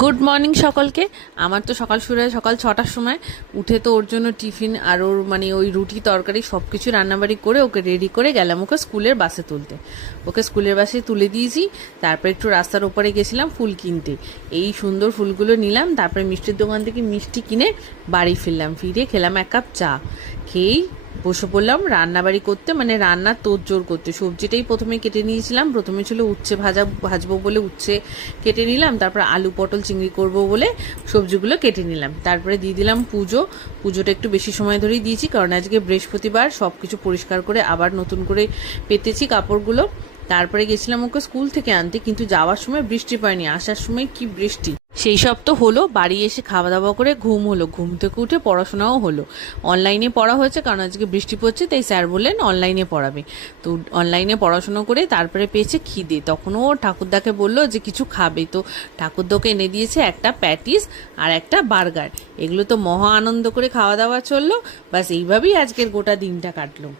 Good morning সকলকে। আমার তো সকাল শুরু হয় সকাল 6টার সময়। উঠে তো ওর জন্য টিফিন আর ওর ওই রুটি তরকারি সব কিছু রান্নাবাড়ি করে ওকে রেডি করে গেলাম ওকে স্কুলের বাসে তুলতে। ওকে স্কুলের বাসে তুলে দিয়েছি। তারপর একটু রাস্তার ওপরে গেছিলাম ফুল কিনতে। এই সুন্দর ফুলগুলো নিলাম, তারপরে মিষ্টির দোকান থেকে মিষ্টি কিনে বাড়ি ফিরলাম। ফিরে খেলাম এক কাপ চা। খেয়েই বসে পড়লাম রান্নাবাড়ি করতে, রান্নার তোড়জোড় করতে। সবজিটাই প্রথমে কেটে নিয়েছিলাম। প্রথমে ছিল উচ্ছে ভাজবো বলে উচ্ছে কেটে নিলাম। তারপর আলু পটল চিংড়ি করব বলে সবজিগুলো কেটে নিলাম। তারপরে দিয়ে দিলাম পুজোটা একটু বেশি সময় ধরেই দিয়েছি, কারণ আজকে বৃহস্পতিবার। সব কিছু পরিষ্কার করে আবার নতুন করে পেতেছি কাপড়গুলো। তারপরে গেছিলাম ওকে স্কুল থেকে আনতে, কিন্তু যাওয়ার সময় বৃষ্টি পায়নি, আসার সময় কি বৃষ্টি। সেই সব তো হলো। বাড়ি এসে খাওয়া দাওয়া করে ঘুম হলো, ঘুম থেকে উঠে পড়াশোনাও হলো। অনলাইনে পড়া হয়েছে, কারণ আজকে বৃষ্টি পড়ছে, তাই স্যার বললেন অনলাইনে পড়াবে। তো অনলাইনে পড়াশোনা করে তারপরে পেয়েছে খিদে। তখনও ঠাকুরদাকে বললো যে কিছু খাবে, তো ঠাকুরদাকে এনে দিয়েছে একটা প্যাটিস আর একটা বার্গার। এগুলো তো মহা আনন্দ করে খাওয়া দাওয়া চললো। বাস এইভাবেই আজকের গোটা দিনটা কাটলো।